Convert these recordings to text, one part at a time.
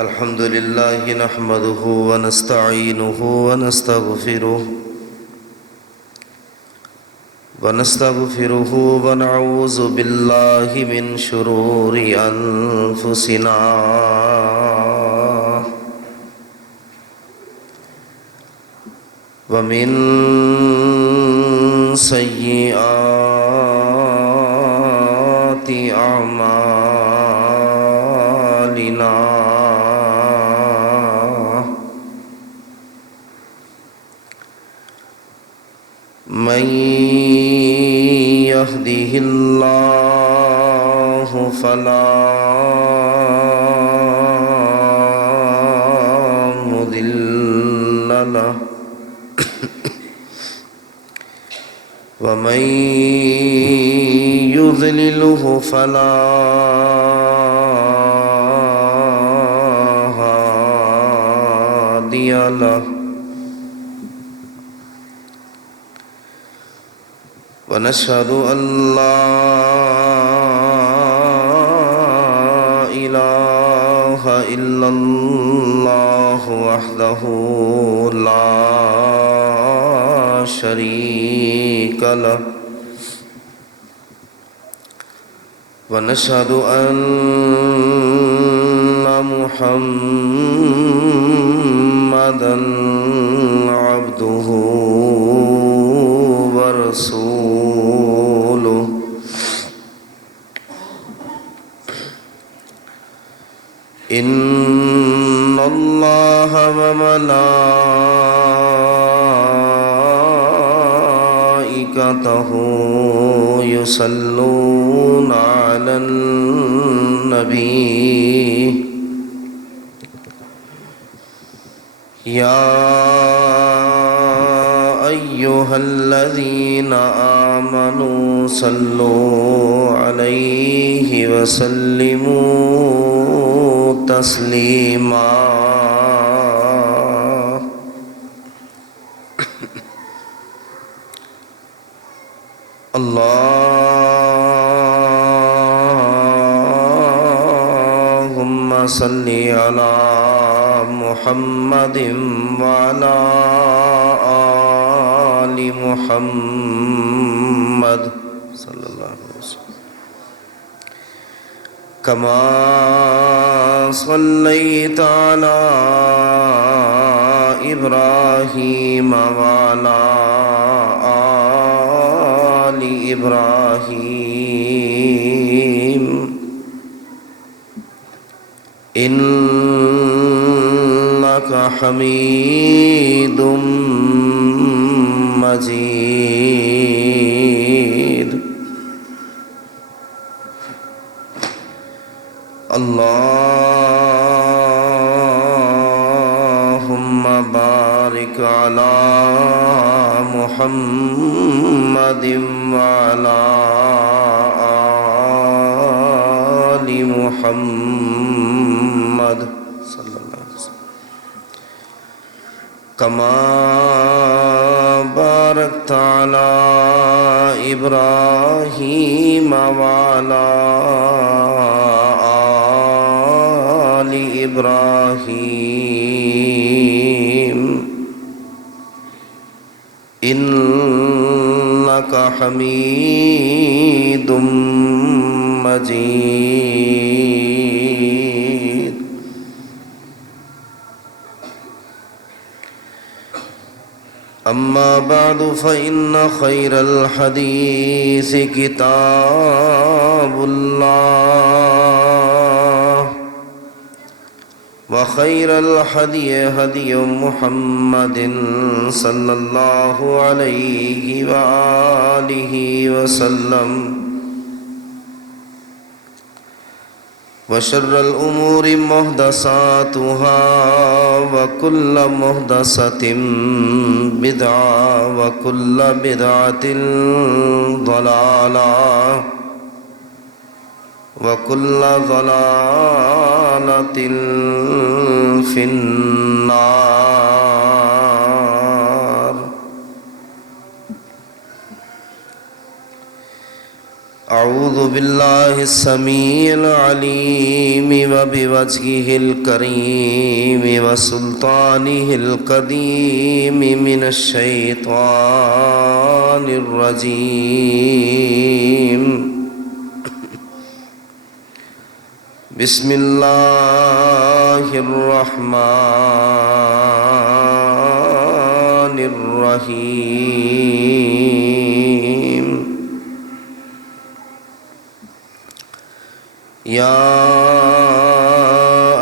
الحمد لله نحمده ونستعينه ونستغفره ونعوذ بالله من شرور أنفسنا ومن سيئات أعمالنا من يهده الله فلا مضل له ومن يضلله فلا هادي له ونشهد أن لا إله إلا الله وحده لا شريك له ونشهد أن محمدًا عبده ورسوله إن الله وملائكته يصلون على النبي يا أيها الذين آمنوا صلوا عليه وسلموا تسليما اللهم صل على محمد وعلى آل محمد صلى الله عليه وسلم كما صليت على إبراهيم وعلى آل إبراهيم إنك حميد مجيد اللهم بارك على محمد وعلى آل محمد صلى الله عليه وسلم كما باركت على إبراهيم وعلى آل إبراهيم إنك حميد مجيد أما بعد فإن خير الحديث كتاب الله وخير الهدي هدي محمد صلى الله عليه وآله وسلم وشر الأمور محدثاتها وكل محدثة بدعة وكل بدعة ضلالة وكل ضلالة في النار أعوذ بالله السميع العليم وبوجهه الكريم وسلطانه القديم من الشيطان الرجيم. بسم الله الرحمن الرحيم. يا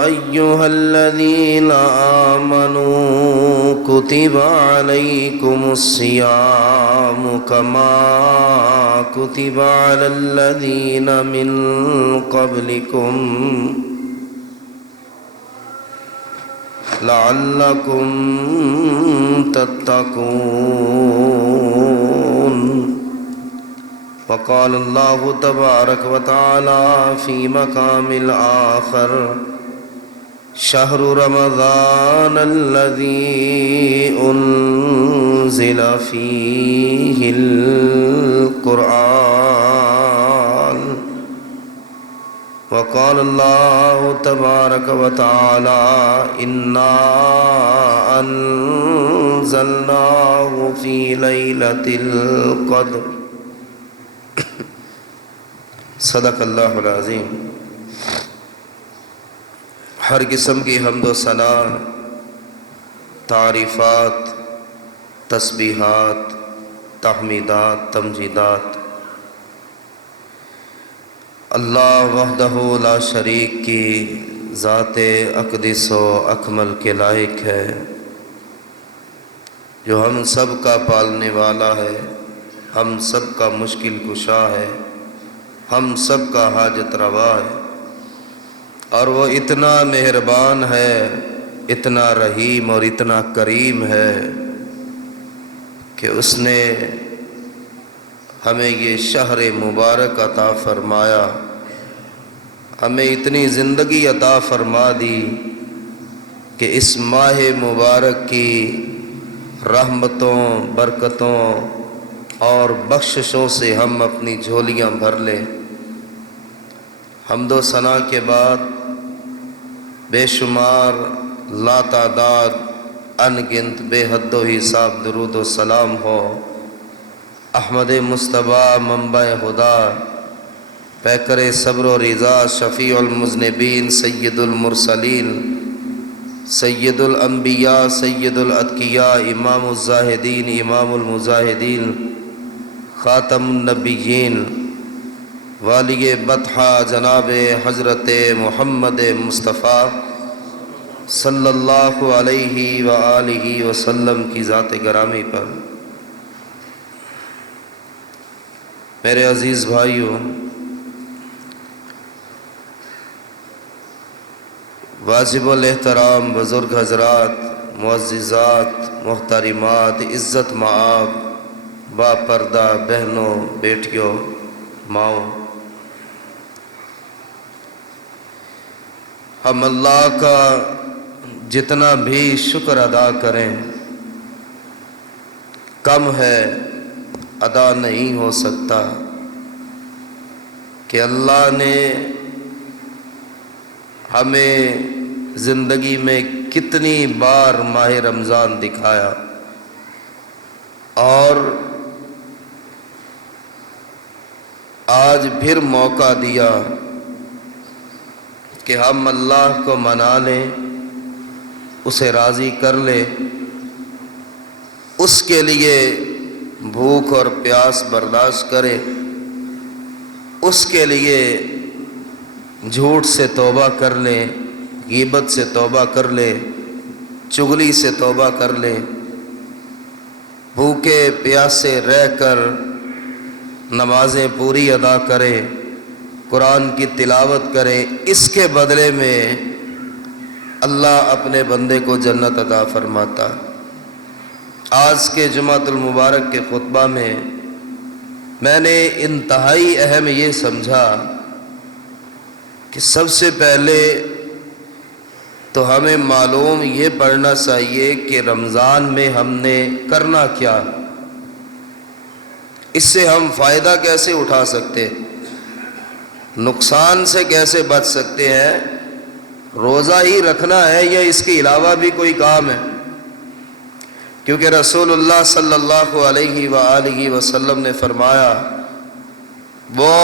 أيها الذين آمنوا كتب عليكم الصيام كما كتب على الذين من قبلكم لعلكم تتقون. وقال الله تبارك وتعالى في مقام الآخر: شهر رمضان الذي أنزل فيه القرآن. وقال الله تبارك وتعالى: إنا أنزلناه في ليلة القدر. صدق اللہ العظیم. ہر قسم کی حمد و ثنا، تعریفات، تسبیحات، تحمیدات، تمجیدات اللہ وحدہ لا شریک کی ذات اقدس و اکمل کے لائق ہے، جو ہم سب کا پالنے والا ہے، ہم سب کا مشکل کشا ہے، ہم سب کا حاجت روا ہے، اور وہ اتنا مہربان ہے، اتنا رحیم اور اتنا کریم ہے کہ اس نے ہمیں یہ شہر مبارک عطا فرمایا، ہمیں اتنی زندگی عطا فرما دی کہ اس ماہ مبارک کی رحمتوں، برکتوں اور بخششوں سے ہم اپنی جھولیاں بھر لیں۔ حمد و ثنا کے بعد بے شمار، لا تعداد، ان گنت، بے حد و حساب درود و سلام ہو احمد مصطفیٰ منبع ہدا، پیکر صبر و رضا، شفیع المذنبین، سید المرسلین، سید الانبیاء، سید الاتقیاء، امام الزاہدین، امام المجاہدین، خاتم النبیین، والی بطحہ جناب حضرت محمد مصطفیٰ صلی اللہ علیہ وآلہ وسلم کی ذات گرامی پر۔ میرے عزیز بھائیوں، واجب الاحترام بزرگ حضرات، معززات، محترمات، عزت مآب، با پردہ بہنوں، بیٹیوں، ماؤں، ہم اللہ کا جتنا بھی شکر ادا کریں کم ہے، ادا نہیں ہو سکتا کہ اللہ نے ہمیں زندگی میں کتنی بار ماہ رمضان دکھایا اور آج پھر موقع دیا کہ ہم اللہ کو منا لیں، اسے راضی کر لیں، اس کے لیے بھوک اور پیاس برداشت کرے، اس کے لیے جھوٹ سے توبہ کر لیں، غیبت سے توبہ کر لیں، چغلی سے توبہ کر لیں، بھوکے پیاسے رہ کر نمازیں پوری ادا کریں، قرآن کی تلاوت کریں، اس کے بدلے میں اللہ اپنے بندے کو جنت عطا فرماتا۔ آج کے جمعۃ المبارک کے خطبہ میں نے انتہائی اہم یہ سمجھا کہ سب سے پہلے تو ہمیں معلوم یہ پڑھنا چاہیے کہ رمضان میں ہم نے کرنا کیا، اس سے ہم فائدہ کیسے اٹھا سکتے۔ نقصان سے کیسے بچ سکتے ہیں؟ روزہ ہی رکھنا ہے یا اس کے علاوہ بھی کوئی کام ہے؟ کیونکہ رسول اللہ صلی اللہ علیہ وآلہ وسلم نے فرمایا وہ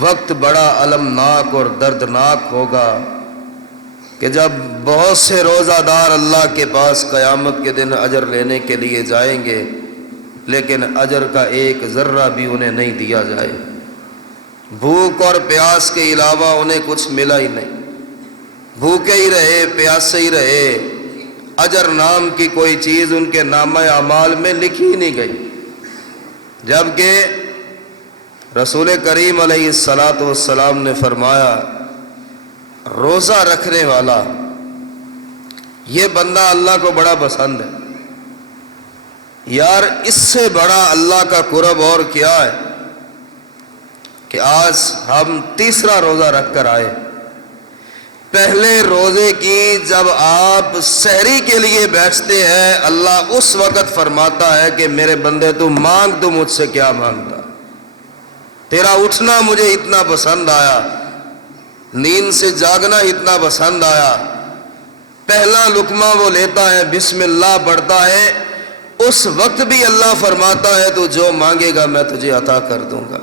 وقت بڑا المناک اور دردناک ہوگا کہ جب بہت سے روزہ دار اللہ کے پاس قیامت کے دن اجر لینے کے لیے جائیں گے، لیکن اجر کا ایک ذرہ بھی انہیں نہیں دیا جائے، بھوک اور پیاس کے علاوہ انہیں کچھ ملا ہی نہیں، بھوکے ہی رہے، پیاسے ہی رہے، اجر نام کی کوئی چیز ان کے نامہ اعمال میں لکھی ہی نہیں گئی۔ جبکہ رسول کریم علیہ الصلاۃ والسلام نے فرمایا روزہ رکھنے والا یہ بندہ اللہ کو بڑا پسند ہے۔ یار اس سے بڑا اللہ کا قرب اور کیا ہے کہ آج ہم تیسرا روزہ رکھ کر آئے۔ پہلے روزے کی جب آپ سحری کے لیے بیٹھتے ہیں، اللہ اس وقت فرماتا ہے کہ میرے بندے تو مانگ، تو مجھ سے کیا مانگتا، تیرا اٹھنا مجھے اتنا پسند آیا، نیند سے جاگنا اتنا پسند آیا، پہلا لقمہ وہ لیتا ہے، بسم اللہ پڑھتا ہے، اس وقت بھی اللہ فرماتا ہے تو جو مانگے گا میں تجھے عطا کر دوں گا۔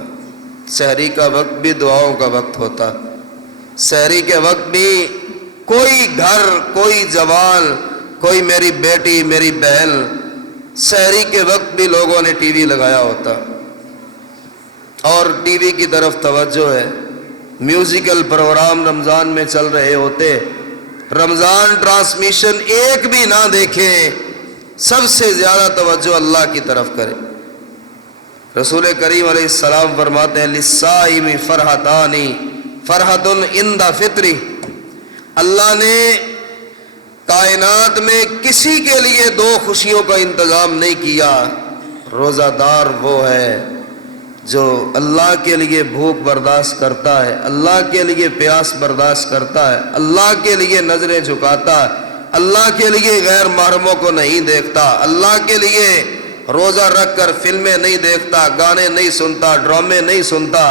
سحری کا وقت بھی دعاؤں کا وقت ہوتا، سحری کے وقت بھی کوئی گھر، کوئی جوان، کوئی میری بیٹی، میری بہن، سحری کے وقت بھی لوگوں نے ٹی وی لگایا ہوتا، اور ٹی وی کی طرف توجہ ہے، میوزیکل پروگرام رمضان میں چل رہے ہوتے، رمضان ٹرانسمیشن ایک بھی نہ دیکھیں، سب سے زیادہ توجہ اللہ کی طرف کرے۔ رسول کریم علیہ السلام فرماتے ہیں للصائم فرحتان فرحۃ عند فطری، اللہ نے کائنات میں کسی کے لیے دو خوشیوں کا انتظام نہیں کیا، روزہ دار وہ ہے جو اللہ کے لیے بھوک برداشت کرتا ہے، اللہ کے لیے پیاس برداشت کرتا ہے، اللہ کے لیے نظریں جھکاتا ہے، اللہ کے لیے غیر محرموں کو نہیں دیکھتا، اللہ کے لیے روزہ رکھ کر فلمیں نہیں دیکھتا، گانے نہیں سنتا، ڈرامے نہیں سنتا،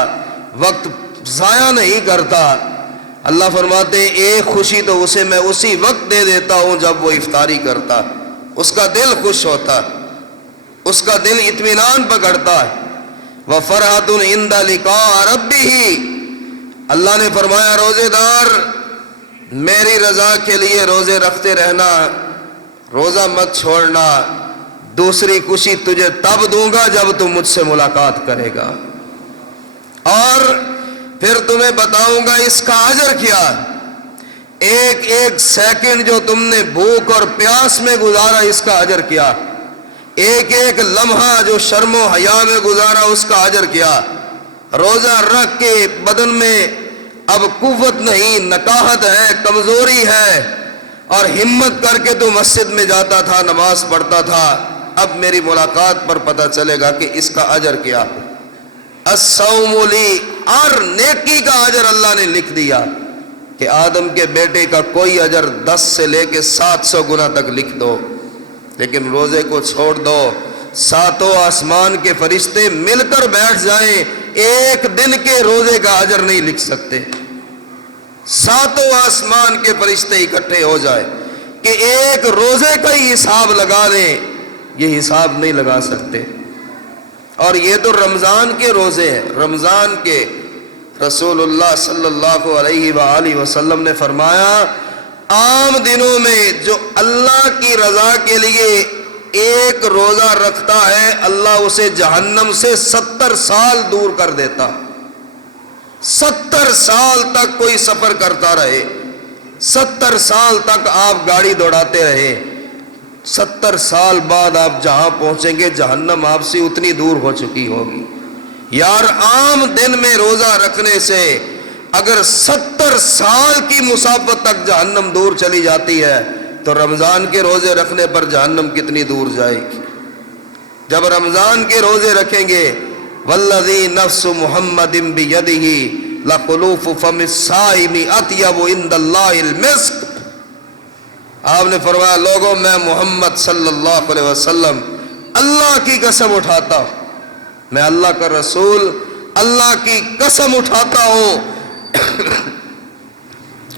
وقت ضائع نہیں کرتا۔ اللہ فرماتے ہیں ایک خوشی تو اسے میں اسی وقت دے دیتا ہوں جب وہ افطاری کرتا، اس کا دل خوش ہوتا، اس کا دل اطمینان پکڑتا ہے۔ وَفَرْحَةٌ عِنْدَ لِقَاءِ رَبِّهِ، اللہ نے فرمایا روزے دار میری رضا کے لیے روزے رکھتے رہنا، روزہ مت چھوڑنا، دوسری خوشی تجھے تب دوں گا جب تم مجھ سے ملاقات کرے گا، اور پھر تمہیں بتاؤں گا اس کا اجر کیا۔ ایک ایک سیکنڈ جو تم نے بھوک اور پیاس میں گزارا اس کا اجر کیا، ایک ایک لمحہ جو شرم و حیا میں گزارا اس کا اجر کیا۔ روزہ رکھ کے بدن میں اب قوت نہیں، نکاہت ہے، کمزوری ہے، اور ہمت کر کے تو مسجد میں جاتا تھا، نماز پڑھتا تھا، اب میری ملاقات پر پتہ چلے گا کہ اس کا اجر کیا۔ الصوم لی، اور نیکی کا اجر اللہ نے لکھ دیا کہ آدم کے بیٹے کا کوئی اجر 10 سے لے کے 700 گنا تک لکھ دو، لیکن روزے کو چھوڑ دو، ساتوں آسمان کے فرشتے مل کر بیٹھ جائیں، ایک دن کے روزے کا اجر نہیں لکھ سکتے۔ ساتوں آسمان کے فرشتے اکٹھے ہو جائے کہ ایک روزے کا ہی حساب لگا دیں، یہ حساب نہیں لگا سکتے۔ اور یہ تو رمضان کے روزے ہیں، رمضان کے رسول اللہ صلی اللہ علیہ وآلہ وسلم نے فرمایا عام دنوں میں جو اللہ کی رضا کے لیے ایک روزہ رکھتا ہے اللہ اسے جہنم سے 70 سال دور کر دیتا۔ 70 سال تک کوئی سفر کرتا رہے، 70 سال تک آپ گاڑی دوڑاتے رہے، 70 سال بعد آپ جہاں پہنچیں گے جہنم آپ سے اتنی دور ہو چکی ہوگی۔ یار عام دن میں روزہ رکھنے سے اگر 70 سال کی مسافت تک جہنم دور چلی جاتی ہے تو رمضان کے روزے رکھنے پر جہنم کتنی دور جائے گی۔ جب رمضان کے روزے رکھیں گے والذی نفس محمد بیدہ لخلوف فم الصائم اطیب عند اللہ المسک، آپ نے فرمایا لوگوں میں محمد صلی اللہ علیہ وسلم اللہ کی قسم اٹھاتا ہوں، میں اللہ کا رسول اللہ کی قسم اٹھاتا ہوں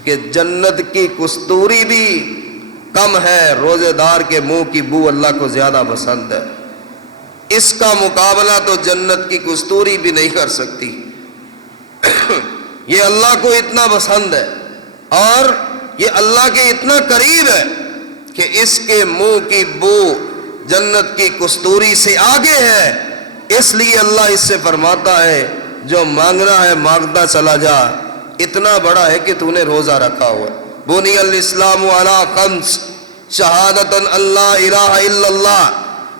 کہ جنت کی کستوری بھی کم ہے، روزے دار کے منہ کی بو اللہ کو زیادہ پسند ہے، اس کا مقابلہ تو جنت کی کستوری بھی نہیں کر سکتی۔ یہ اللہ کو اتنا پسند ہے اور یہ اللہ کے اتنا قریب ہے کہ اس کے منہ کی بو جنت کی کستوری سے آگے ہے، اس لیے اللہ اس سے فرماتا ہے جو مانگنا ہے مانگتا چلا جا، اتنا بڑا ہے کہ تو نے روزہ رکھا ہوا۔ بنی الاسلام علی خمس شہادت ان لا الہ الا اللہ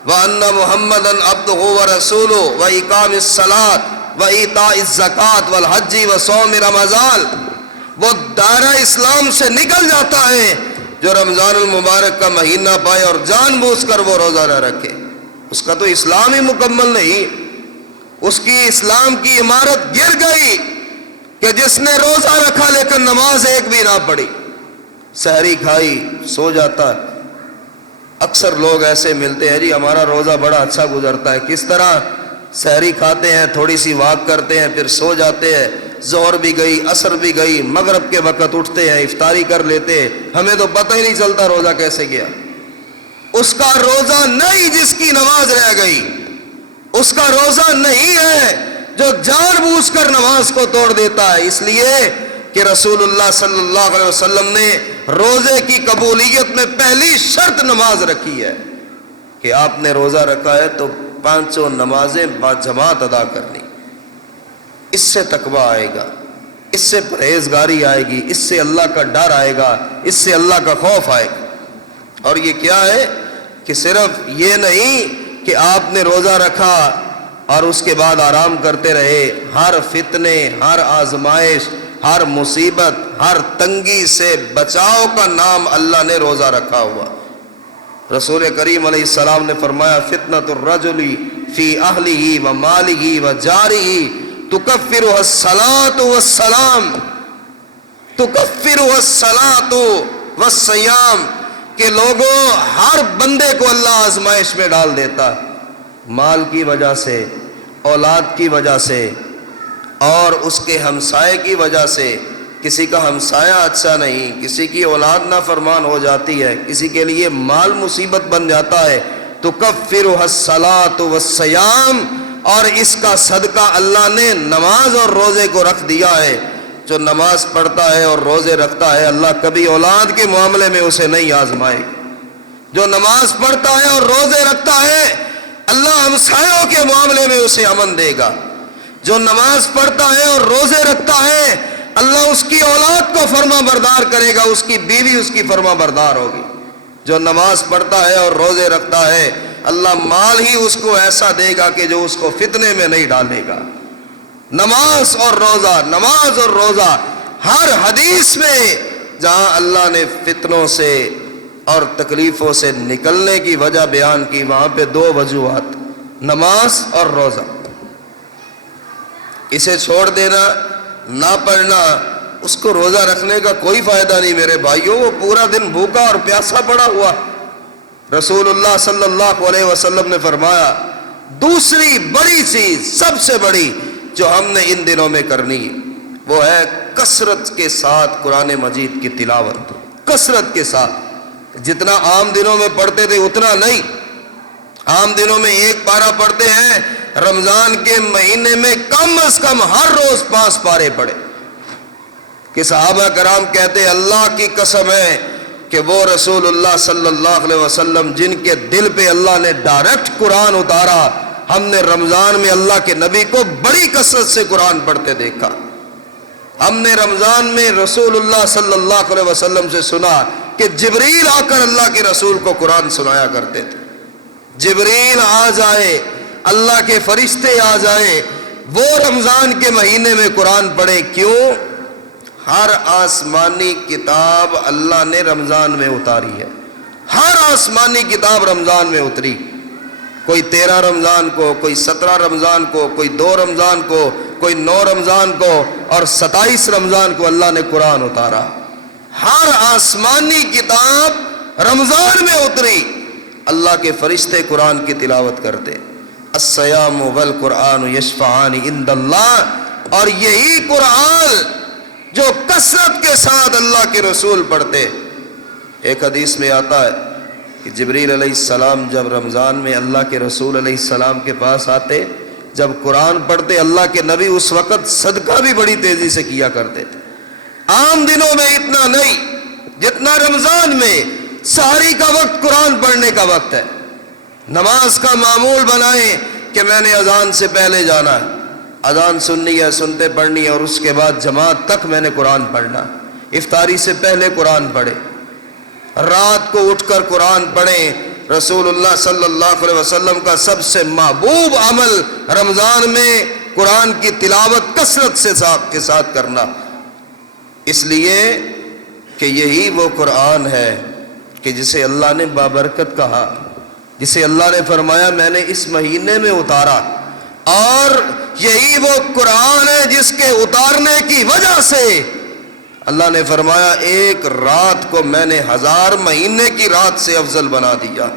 وان محمد عبدہ ورسولہ واقام الصلاۃ وایتاء الزکوٰۃ والحج وصوم رمضان۔ وہ دائرہ اسلام سے نکل جاتا ہے جو رمضان المبارک کا مہینہ پائے اور جان بوجھ کر وہ روزہ نہ رکھے، اس کا تو اسلام ہی مکمل نہیں، اس کی اسلام کی عمارت گر گئی کہ جس نے روزہ رکھا لیکن نماز ایک بھی نہ پڑھی، سحری کھائی سو جاتا ہے۔ اکثر لوگ ایسے ملتے ہیں، جی ہمارا روزہ بڑا اچھا گزرتا ہے، کس طرح؟ سحری کھاتے ہیں، تھوڑی سی واک کرتے ہیں، پھر سو جاتے ہیں، ظہر بھی گئی، عصر بھی گئی، مغرب کے وقت اٹھتے ہیں، افطاری کر لیتے ہیں، ہمیں تو پتہ ہی نہیں چلتا روزہ کیسے گیا۔ اس کا روزہ نہیں جس کی نماز رہ گئی، اس کا روزہ نہیں ہے جو جان بوجھ کر نماز کو توڑ دیتا ہے۔ اس لیے کہ رسول اللہ صلی اللہ علیہ وسلم نے روزے کی قبولیت میں پہلی شرط نماز رکھی ہے کہ آپ نے روزہ رکھا ہے تو 5 نمازیں باجماعت ادا کرنی۔ اس سے تقویٰ آئے گا، اس سے پرہیزگاری آئے گی، اس سے اللہ کا ڈر آئے گا، اس سے اللہ کا خوف آئے گا۔ اور یہ کیا ہے کہ صرف یہ نہیں کہ آپ نے روزہ رکھا اور اس کے بعد آرام کرتے رہے، ہر فتنے، ہر آزمائش، ہر مصیبت، ہر تنگی سے بچاؤ کا نام اللہ نے روزہ رکھا ہوا۔ رسول کریم علیہ السلام نے فرمایا فتنۃ الرجل فی اہلہ و مالہ و جارہ تکفرها الصلاۃ والسلام، تکفرها الصلاۃ والصیام، کہ لوگوں ہر بندے کو اللہ آزمائش میں ڈال دیتا ہے، مال کی وجہ سے، اولاد کی وجہ سے اور اس کے ہمسائے کی وجہ سے۔ کسی کا ہمسایہ اچھا نہیں، کسی کی اولاد نافرمان ہو جاتی ہے، کسی کے لیے مال مصیبت بن جاتا ہے، تو تکفرها الصلاۃ والصیام، اور اس کا صدقہ اللہ نے نماز اور روزے کو رکھ دیا ہے۔ جو نماز پڑھتا ہے اور روزے رکھتا ہے اللہ کبھی اولاد کے معاملے میں اسے نہیں آزمائے گا۔ جو نماز پڑھتا ہے اور روزے رکھتا ہے اللہ ہمسایوں کے معاملے میں اسے امن دے گا۔ جو نماز پڑھتا ہے اور روزے رکھتا ہے اللہ اس کی اولاد کو فرما بردار کرے گا، اس کی بیوی اس کی فرما بردار ہوگی۔ جو نماز پڑھتا ہے اور روزے رکھتا ہے اللہ مال ہی اس کو ایسا دے گا کہ جو اس کو فتنے میں نہیں ڈالے گا۔ نماز اور روزہ، نماز اور روزہ، ہر حدیث میں جہاں اللہ نے فتنوں سے اور تکلیفوں سے نکلنے کی وجہ بیان کی وہاں پہ 2 وجوہات، نماز اور روزہ۔ اسے چھوڑ دینا، نہ پڑھنا، اس کو روزہ رکھنے کا کوئی فائدہ نہیں میرے بھائیوں، وہ پورا دن بھوکا اور پیاسا پڑا ہوا۔ رسول اللہ صلی اللہ علیہ وسلم نے فرمایا دوسری بڑی چیز، سب سے بڑی جو ہم نے ان دنوں میں کرنی ہے وہ ہے کثرت کے ساتھ قرآن مجید کی تلاوت، کثرت کے ساتھ۔ جتنا عام دنوں میں پڑھتے تھے اتنا نہیں، عام دنوں میں 1 پارہ پڑھتے ہیں، رمضان کے مہینے میں کم از کم ہر روز 5 پارے پڑھے۔ کہ صحابہ کرام کہتے اللہ کی قسم ہے کہ وہ رسول اللہ صلی اللہ علیہ وسلم جن کے دل پہ اللہ نے ڈائریکٹ قرآن اتارا، ہم نے رمضان میں اللہ کے نبی کو بڑی کثرت سے قرآن پڑھتے دیکھا۔ ہم نے رمضان میں رسول اللہ صلی اللہ علیہ وسلم سے سنا کہ جبریل آ کر اللہ کے رسول کو قرآن سنایا کرتے تھے۔ جبریل آ جائے، اللہ کے فرشتے آ جائیں، وہ رمضان کے مہینے میں قرآن پڑھے۔ کیوں؟ ہر آسمانی کتاب اللہ نے رمضان میں اتاری ہے، ہر آسمانی کتاب رمضان میں اتری۔ کوئی 13 رمضان کو، کوئی 17 رمضان کو، کوئی 2 رمضان کو، کوئی 9 رمضان کو اور 27 رمضان کو اللہ نے قرآن اتارا۔ ہر آسمانی کتاب رمضان میں اتری، اللہ کے فرشتے قرآن کی تلاوت کرتے۔ الصیام والقرآن یشفعان عند اللہ، اور یہی قرآن جو کثرت کے ساتھ اللہ کے رسول پڑھتے۔ ایک حدیث میں آتا ہے کہ جبریل علیہ السلام جب رمضان میں اللہ کے رسول علیہ السلام کے پاس آتے، جب قرآن پڑھتے، اللہ کے نبی اس وقت صدقہ بھی بڑی تیزی سے کیا کرتے تھے۔ عام دنوں میں اتنا نہیں جتنا رمضان میں سحری کا وقت قرآن پڑھنے کا وقت ہے۔ نماز کا معمول بنائیں کہ میں نے اذان سے پہلے جانا ہے، اذان سننی ہے، سنتے پڑھنی ہے، اور اس کے بعد جماعت تک میں نے قرآن پڑھنا۔ افطاری سے پہلے قرآن پڑھے، رات کو اٹھ کر قرآن پڑھیں۔ رسول اللہ صلی اللہ علیہ وسلم کا سب سے محبوب عمل رمضان میں قرآن کی تلاوت کثرت سے کے ساتھ کرنا، اس لیے کہ یہی وہ قرآن ہے کہ جسے اللہ نے بابرکت کہا، جسے اللہ نے فرمایا میں نے اس مہینے میں اتارا، اور یہی وہ قرآن ہے جس کے اتارنے کی وجہ سے اللہ نے فرمایا ایک رات کو میں نے 1000 مہینے کی رات سے افضل بنا دیا۔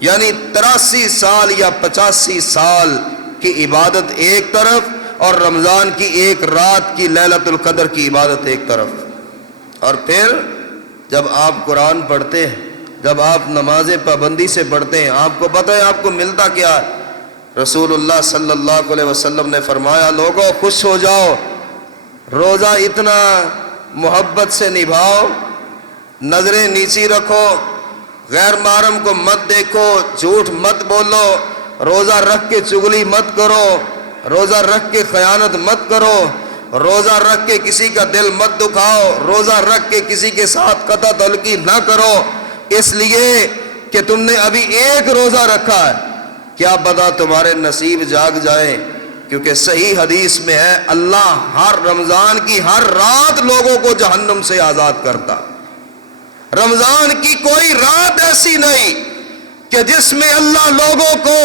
یعنی 83 سال یا 85 سال کی عبادت ایک طرف، اور رمضان کی ایک رات کی لیلۃ القدر کی عبادت ایک طرف۔ اور پھر جب آپ قرآن پڑھتے ہیں، جب آپ نماز پابندی سے پڑھتے ہیں، آپ کو پتہ ہے آپ کو ملتا کیا ہے؟ رسول اللہ صلی اللہ علیہ وسلم نے فرمایا لوگوں خوش ہو جاؤ، روزہ اتنا محبت سے نبھاؤ، نظریں نیچی رکھو، غیر محرم کو مت دیکھو، جھوٹ مت بولو، روزہ رکھ کے چغلی مت کرو، روزہ رکھ کے خیانت مت کرو، روزہ رکھ کے کسی کا دل مت دکھاؤ، روزہ رکھ کے کسی کے ساتھ قطع تعلقی نہ کرو، اس لیے کہ تم نے ابھی ایک روزہ رکھا ہے، کیا پتہ تمہارے نصیب جاگ جائیں۔ کیونکہ صحیح حدیث میں ہے اللہ ہر رمضان کی ہر رات لوگوں کو جہنم سے آزاد کرتا۔ رمضان کی کوئی رات ایسی نہیں کہ جس میں اللہ لوگوں کو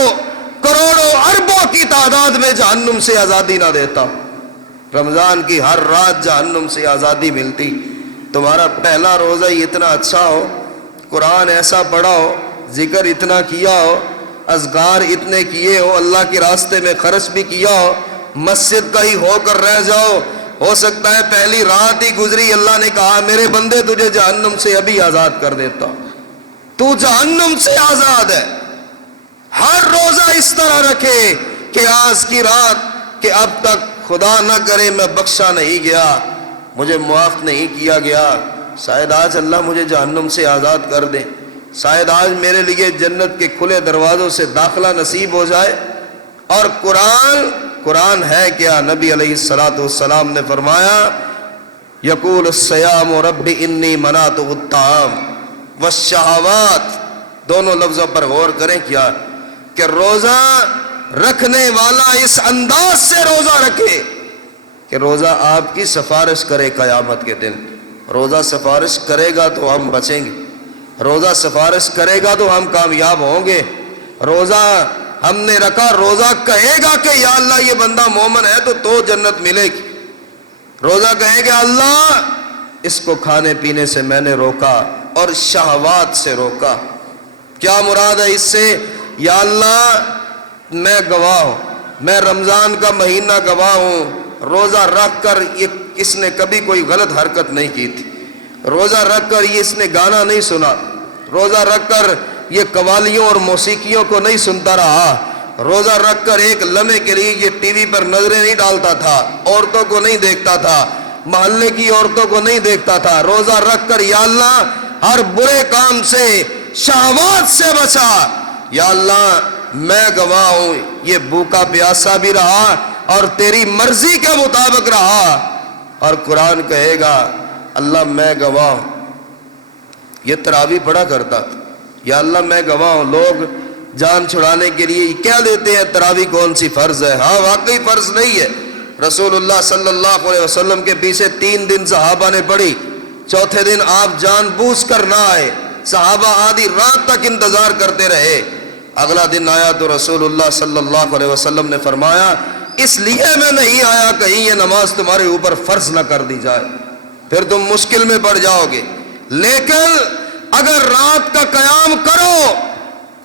کروڑوں اربوں کی تعداد میں جہنم سے آزادی نہ دیتا۔ رمضان کی ہر رات جہنم سے آزادی ملتی۔ تمہارا پہلا روزہ ہی اتنا اچھا ہو، قرآن ایسا پڑھا ہو، ذکر اتنا کیا ہو، اذکار اتنے کیے ہو، اللہ کے راستے میں خرچ بھی کیا ہو، مسجد کا ہی ہو کر رہ جاؤ، ہو سکتا ہے پہلی رات ہی گزری اللہ نے کہا میرے بندے تجھے جہنم سے ابھی آزاد کر دیتا ہوں، تو جہنم سے آزاد ہے۔ ہر روزہ اس طرح رکھے کہ آج کی رات کہ اب تک خدا نہ کرے میں بخشا نہیں گیا، مجھے معاف نہیں کیا گیا، شاید آج اللہ مجھے جہنم سے آزاد کر دے، شاید آج میرے لیے جنت کے کھلے دروازوں سے داخلہ نصیب ہو جائے۔ اور قرآن ہے کیا؟ نبی علیہ السلام نے فرمایا یقول الصیام رب انی منعت الطعام والشہوات، دونوں لفظوں پر غور کریں کیا کہ روزہ رکھنے والا اس انداز سے روزہ رکھے کہ روزہ آپ کی سفارش کرے قیامت کے دن۔ روزہ سفارش کرے گا تو ہم بچیں گے، روزہ سفارش کرے گا تو ہم کامیاب ہوں گے۔ روزہ ہم نے رکھا، روزہ کہے گا کہ یا اللہ یہ بندہ مومن ہے تو جنت ملے گی۔ روزہ کہے گا اللہ اس کو کھانے پینے سے میں نے روکا اور شہوات سے روکا۔ کیا مراد ہے اس سے؟ یا اللہ میں گواہ ہوں، میں رمضان کا مہینہ گواہ ہوں، روزہ رکھ کر یہ اس نے کبھی کوئی غلط حرکت نہیں کی تھی، روزہ رکھ کر یہ اس نے گانا نہیں سنا، روزہ رکھ کر یہ قوالیوں اور موسیقیوں کو نہیں سنتا رہا، روزہ رکھ کر ایک لمحے کے لیے یہ ٹی وی پر نظریں نہیں ڈالتا تھا، عورتوں کو نہیں دیکھتا تھا، محلے کی عورتوں کو نہیں دیکھتا تھا، روزہ رکھ کر یا اللہ ہر برے کام سے شہوات سے بچا۔ یا اللہ میں گواہ ہوں یہ بھوکا پیاسا بھی رہا اور تیری مرضی کے مطابق رہا۔ اور قرآن کہے گا اللہ میں گواہ ہوں، یہ تراویح پڑھا کرتا تھا، یا اللہ میں گواہ ہوں، لوگ جان چھڑانے کے لیے کیا دیتے ہیں تراویح کون سی فرض ہے؟ ہاں واقعی فرض نہیں ہے۔ رسول اللہ صلی اللہ علیہ وسلم کے پیچھے 3 دن صحابہ نے پڑھی، چوتھے دن آپ جان بوجھ کر نہ آئے، صحابہ آدھی رات تک انتظار کرتے رہے، اگلا دن آیا تو رسول اللہ صلی اللہ علیہ وسلم نے فرمایا اس لیے میں نہیں آیا کہیں یہ نماز تمہارے اوپر فرض نہ کر دی جائے، پھر تم مشکل میں پڑ جاؤ گے، لیکن اگر رات کا قیام کرو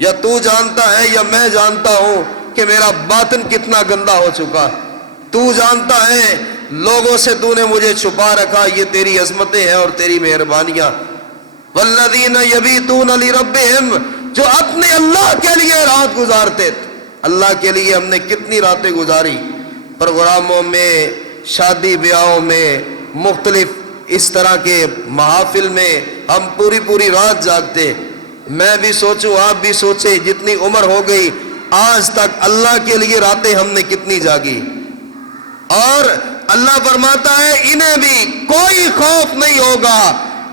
یا تو جانتا ہے یا میں جانتا ہوں کہ میرا باطن کتنا گندا ہو چکا ہے. تو جانتا ہے لوگوں سے تو نے مجھے چھپا رکھا. یہ تیری عظمتیں ہیں اور تیری مہربانیاں. والذین یبیتون لربہم, جو اپنے اللہ کے لیے رات گزارتے تھے. اللہ کے لیے ہم نے کتنی راتیں گزاری, پروگراموں میں, شادی بیاہوں میں, مختلف اس طرح کے محافل میں ہم پوری رات جاگتے. میں بھی سوچوں, آپ بھی سوچیں, جتنی عمر ہو گئی آج تک اللہ کے لیے راتیں ہم نے کتنی جاگی. اور اللہ فرماتا ہے انہیں بھی کوئی خوف نہیں ہوگا,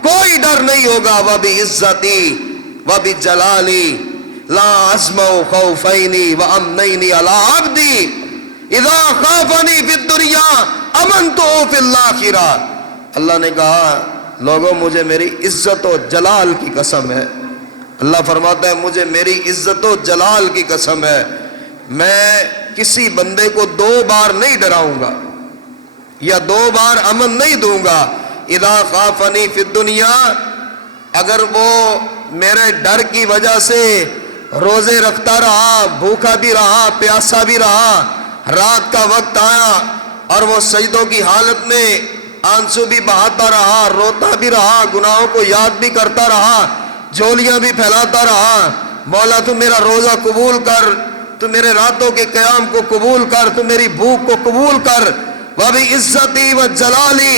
کوئی ڈر نہیں ہوگا. وَبِعِزَّتِي وَبِجَلَالِي لَا أَسْمَعُ خَوْفَيْنِ وَأَمْنَيْنِ عَلَىٰ عَبْدِي اِذَا خَافَنِي فِي الدُّنْيَا أَمَنْتُهُ فِي الْآخِرَةِ. اللہ نے کہا لوگوں مجھے میری عزت و جلال کی قسم ہے. اللہ فرماتا ہے مجھے میری عزت و جلال کی قسم ہے, میں کسی بندے کو 2 بار نہیں ڈراؤں گا یا 2 بار امن نہیں دوں گا. اذا خافنی فی الدنیا, اگر وہ میرے ڈر کی وجہ سے روزے رکھتا رہا, بھوکا بھی رہا, پیاسا بھی رہا, رات کا وقت آیا اور وہ سجدوں کی حالت میں آنسو بھی بہاتا رہا, روتا بھی رہا, گناہوں کو یاد بھی کرتا رہا, جھولیاں بھی پھیلاتا رہا, مولا تو میرا روزہ قبول کر, تو میرے راتوں کے قیام کو قبول کر, تو میری بھوک کو قبول کر. وَبِعِزَّتِي وَجَلَالِي,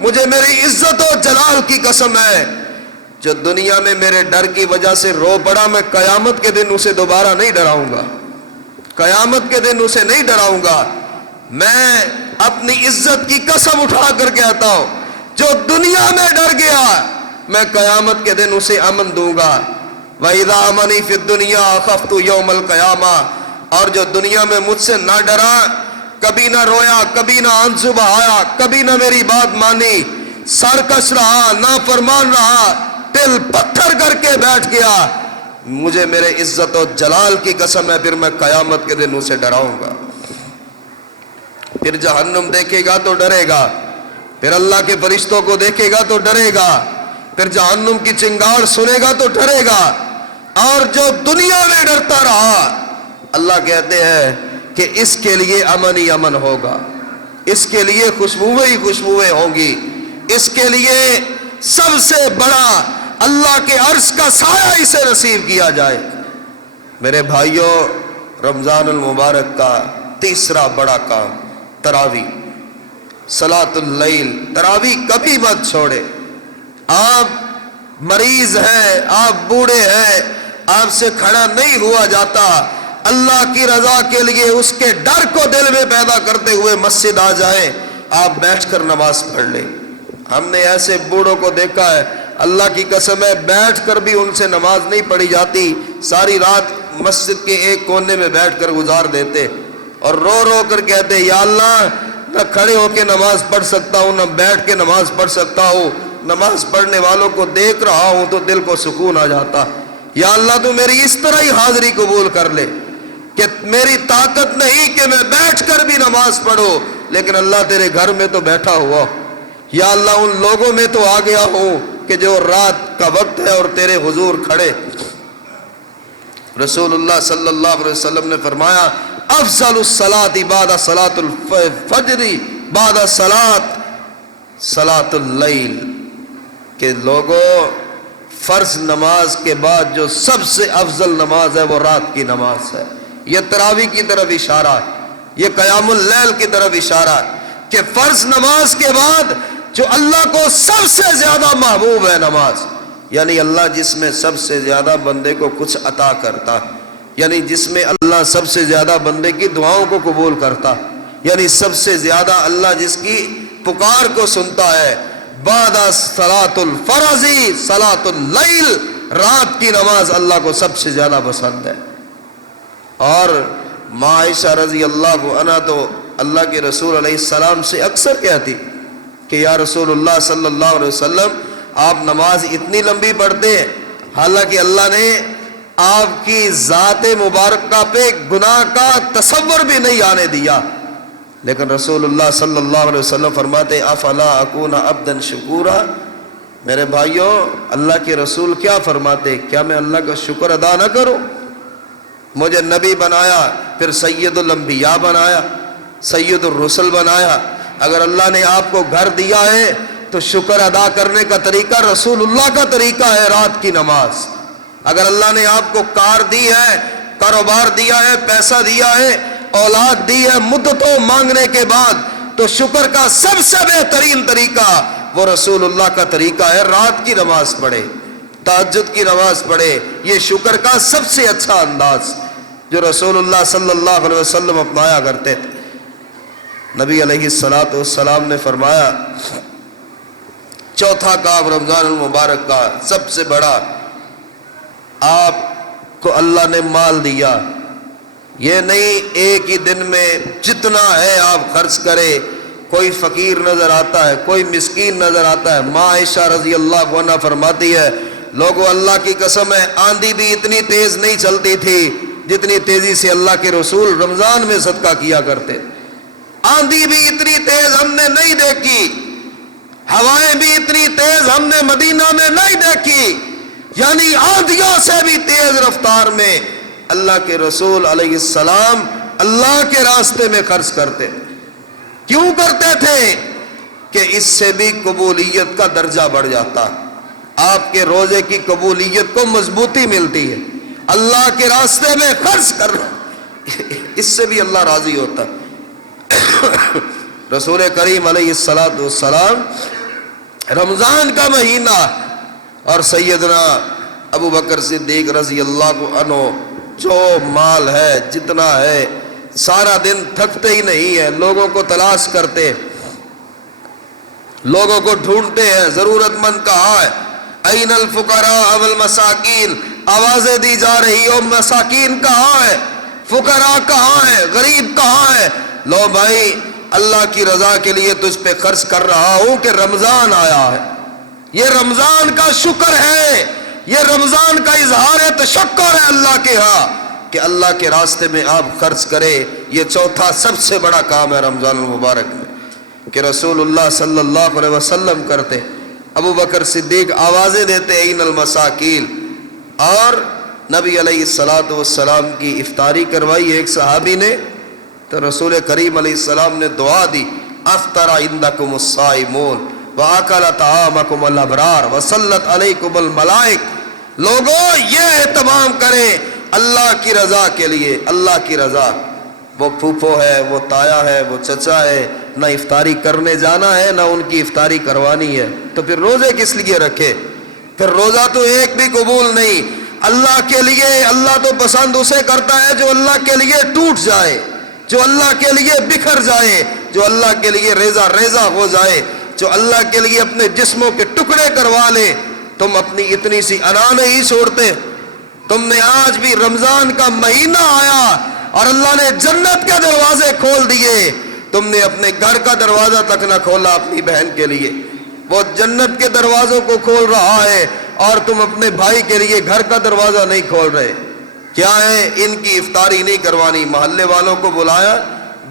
مجھے میری عزت و جلال کی قسم ہے, جو دنیا میں میرے ڈر کی وجہ سے رو پڑا, میں قیامت کے دن اسے دوبارہ نہیں ڈراؤں گا. قیامت کے دن اسے نہیں ڈراؤں گا. میں اپنی عزت کی قسم اٹھا کر کہتا ہوں, جو دنیا میں ڈر گیا میں قیامت کے دن اسے امن دوں گا. وَإِذَا أَمَنِي فِي الدُّنْيَا أَخَفْتُ يَوْمَ الْقِيَامَةِ, اور جو دنیا میں مجھ سے نہ ڈرا, کبھی نہ رویا, کبھی نہ آنسو بہایا, کبھی نہ میری بات مانی, سرکش رہا, نافرمان رہا, دل پتھر کر کے بیٹھ گیا, مجھے میرے عزت و جلال کی قسم ہے پھر میں قیامت کے دن اسے ڈراؤں گا. پھر جہنم دیکھے گا تو ڈرے گا, پھر اللہ کے فرشتوں کو دیکھے گا تو ڈرے گا, پھر جہنم کی چنگاڑ سنے گا تو ڈرے گا. اور جو دنیا میں ڈرتا رہا, اللہ کہتے ہیں کہ اس کے لیے امن ہی امن ہوگا, اس کے لیے خوشبوئیں ہی خوشبوئیں ہوں گی, اس کے لیے سب سے بڑا اللہ کے عرش کا سایہ اسے نصیب کیا جائے. میرے بھائیوں, رمضان المبارک کا تیسرا بڑا کام تراویح, صلاۃ اللیل. تراویح کبھی مت چھوڑے. آپ مریض ہیں, آپ بوڑھے ہیں, آپ سے کھڑا نہیں ہوا جاتا, اللہ کی رضا کے لیے اس کے ڈر کو دل میں پیدا کرتے ہوئے مسجد آ جائیں, آپ بیٹھ کر نماز پڑھ لیں. ہم نے ایسے بوڑھوں کو دیکھا ہے, اللہ کی قسم ہے بیٹھ کر بھی ان سے نماز نہیں پڑھی جاتی, ساری رات مسجد کے ایک کونے میں بیٹھ کر گزار دیتے اور رو رو کر کہتے یا اللہ نہ کھڑے ہو کے نماز پڑھ سکتا ہوں, نہ بیٹھ کے نماز پڑھ سکتا ہوں, نماز پڑھنے والوں کو دیکھ رہا ہوں تو دل کو سکون آ جاتا. یا اللہ تو میری اس طرح ہی حاضری قبول کر لے کہ میری طاقت نہیں کہ میں بیٹھ کر بھی نماز پڑھوں, لیکن اللہ تیرے گھر میں تو بیٹھا ہوا, یا اللہ ان لوگوں میں تو آ گیا ہوں کہ جو رات کا وقت ہے اور تیرے حضور کھڑے. رسول اللہ صلی اللہ علیہ وسلم نے فرمایا افضل الصلاۃ بعد صلاۃ الفجر بعد صلاۃ اللیل, کہ لوگوں فرض نماز کے بعد جو سب سے افضل نماز ہے وہ رات کی نماز ہے. یہ تراویح کی طرف اشارہ ہے, یہ قیام اللیل کی طرف اشارہ ہے کہ فرض نماز کے بعد جو اللہ کو سب سے زیادہ محبوب ہے نماز, یعنی اللہ جس میں سب سے زیادہ بندے کو کچھ عطا کرتا, یعنی جس میں اللہ سب سے زیادہ بندے کی دعاؤں کو قبول کرتا, یعنی سب سے زیادہ اللہ جس کی پکار کو سنتا ہے. بعد صلاۃ الفرض صلاۃ اللیل, رات کی نماز اللہ کو سب سے زیادہ پسند ہے. اور ماں عائشہ رضی اللہ عنہا تو اللہ کے رسول علیہ السلام سے اکثر کہتی کہ یا رسول اللہ صلی اللہ علیہ وسلم آپ نماز اتنی لمبی پڑھتے ہیں, حالانکہ اللہ نے آپ کی ذات مبارکہ پہ گناہ کا تصور بھی نہیں آنے دیا, لیکن رسول اللہ صلی اللہ علیہ وسلم فرماتے افلا اکون عبدا شکورا. میرے بھائیوں, اللہ کے رسول کیا فرماتے, کیا میں اللہ کا شکر ادا نہ کروں؟ مجھے نبی بنایا، پھر سید الانبیاء بنایا، سید الرسل بنایا۔ اگر اللہ نے آپ کو گھر دیا ہے تو شکر ادا کرنے کا طریقہ رسول اللہ کا طریقہ ہے، رات کی نماز۔ اگر اللہ نے آپ کو کار دی ہے، کاروبار دیا ہے، پیسہ دیا ہے، اولاد دی ہے مدتوں مانگنے کے بعد، تو شکر کا سب سے بہترین طریقہ وہ رسول اللہ کا طریقہ ہے، رات کی نماز پڑھے، تہجد کی نماز پڑھے۔ یہ شکر کا سب سے اچھا انداز جو رسول اللہ صلی اللہ علیہ وسلم اپنایا کرتے تھے۔ نبی علیہ الصلوۃ والسلام نے فرمایا چوتھا کام رمضان المبارک کا سب سے بڑا، آپ کو اللہ نے مال دیا، یہ نہیں ایک ہی دن میں جتنا ہے آپ خرچ کرے۔ کوئی فقیر نظر آتا ہے، کوئی مسکین نظر آتا ہے۔ ماں عائشہ رضی اللہ عنہا فرماتی ہے لوگوں اللہ کی قسم ہے آندھی بھی اتنی تیز نہیں چلتی تھی جتنی تیزی سے اللہ کے رسول رمضان میں صدقہ کیا کرتے۔ آندھی بھی اتنی تیز ہم نے نہیں دیکھی، ہوائیں بھی اتنی تیز ہم نے مدینہ میں نہیں دیکھی، یعنی آندھیوں سے بھی تیز رفتار میں اللہ کے رسول علیہ السلام اللہ کے راستے میں خرچ کرتے۔ کیوں کرتے تھے؟ کہ اس سے بھی قبولیت کا درجہ بڑھ جاتا، آپ کے روزے کی قبولیت کو مضبوطی ملتی ہے۔ اللہ کے راستے میں خرچ کرنا، اس سے بھی اللہ راضی ہوتا۔ رسول کریم علیہ الصلوۃ والسلام رمضان کا مہینہ اور سیدنا ابو بکر صدیق رضی اللہ عنہ جو مال ہے جتنا ہے سارا دن تھکتے ہی نہیں ہے، لوگوں کو تلاش کرتے، لوگوں کو ڈھونڈتے ہیں، ضرورت مند کہاں ہے، این الفقراء والمساکین، آوازیں دی جا رہی ہو مساکین کہاں ہے، فقراء کہاں ہے، غریب کہاں ہے۔ لو بھائی اللہ کی رضا کے لیے تجھ پہ خرچ کر رہا ہوں کہ رمضان آیا ہے، یہ رمضان کا شکر ہے، یہ رمضان کا اظہار تشکر ہے اللہ کے ہاں کہ اللہ کے راستے میں آپ خرچ کرے۔ یہ چوتھا سب سے بڑا کام ہے رمضان المبارک میں کہ رسول اللہ صلی اللہ علیہ وسلم کرتے۔ ابو بکر صدیق آوازیں دیتے این المساکین، اور نبی علیہ الصلوۃ والسلام کی افطاری کروائی ایک صحابی نے، تو رسول کریم علیہ السلام نے دعا دی افطر عندکم الصائمون واکل طعامکم الابرار وصلت علیکم الملائکہ۔ لوگوں یہ اہتمام کریں اللہ کی رضا کے لیے، اللہ کی رضا۔ وہ پھوپھو ہے، وہ تایا ہے، وہ چچا ہے، نہ افطاری کرنے جانا ہے نہ ان کی افطاری کروانی ہے، تو پھر روزے کس لیے رکھے؟ پھر روزہ تو ایک بھی قبول نہیں۔ اللہ کے لیے اللہ تو پسند اسے کرتا ہے جو اللہ کے لیے ٹوٹ جائے، جو اللہ کے لیے بکھر جائے، جو اللہ کے لیے ریزہ ریزہ ہو جائے، جو اللہ کے لیے اپنے جسموں کے ٹکڑے کروا لے۔ تم اپنی اتنی سی انا نہیں چھوڑتے، تم نے آج بھی رمضان کا مہینہ آیا اور اللہ نے جنت کے دروازے کھول دیے، تم نے اپنے گھر کا دروازہ تک نہ کھولا اپنی بہن کے لیے، وہ جنت کے دروازوں کو کھول رہا ہے اور تم اپنے بھائی کے لیے گھر کا دروازہ نہیں کھول رہے۔ کیا ہے؟ ان کی افطاری نہیں کروانی، محلے والوں کو بلایا،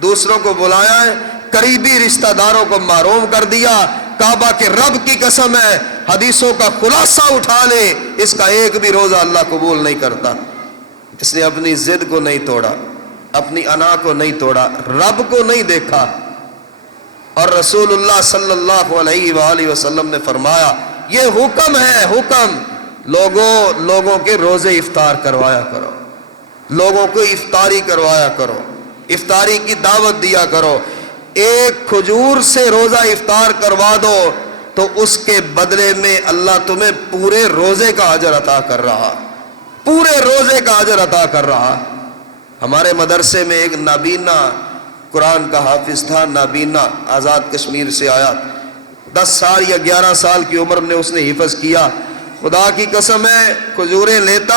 دوسروں کو بلایا ہے، قریبی رشتہ داروں کو محروم کر دیا۔ کعبہ کے رب کی قسم ہے حدیثوں کا خلاصہ اٹھا لے، اس کا ایک بھی روزہ اللہ قبول نہیں کرتا۔ اس نے اپنی ضد کو نہیں توڑا، اپنی انا کو نہیں توڑا، رب کو نہیں دیکھا۔ اور رسول اللہ صلی اللہ علیہ وآلہ وسلم نے فرمایا یہ حکم ہے، حکم، لوگوں کے روزے افطار کروایا کرو، لوگوں کو افطاری کروایا کرو، افطاری کی دعوت دیا کرو۔ ایک کھجور سے روزہ افطار کروا دو تو اس کے بدلے میں اللہ تمہیں پورے روزے کا اجر عطا کر رہا، پورے روزے کا اجر عطا کر رہا۔ ہمارے مدرسے میں ایک نابینا قرآن کا حافظ تھا، نابینا، آزاد کشمیر سے آیا، 10 سال یا 11 سال کی عمر میں اس نے حفظ کیا۔ خدا کی قسم ہے کھجوریں لیتا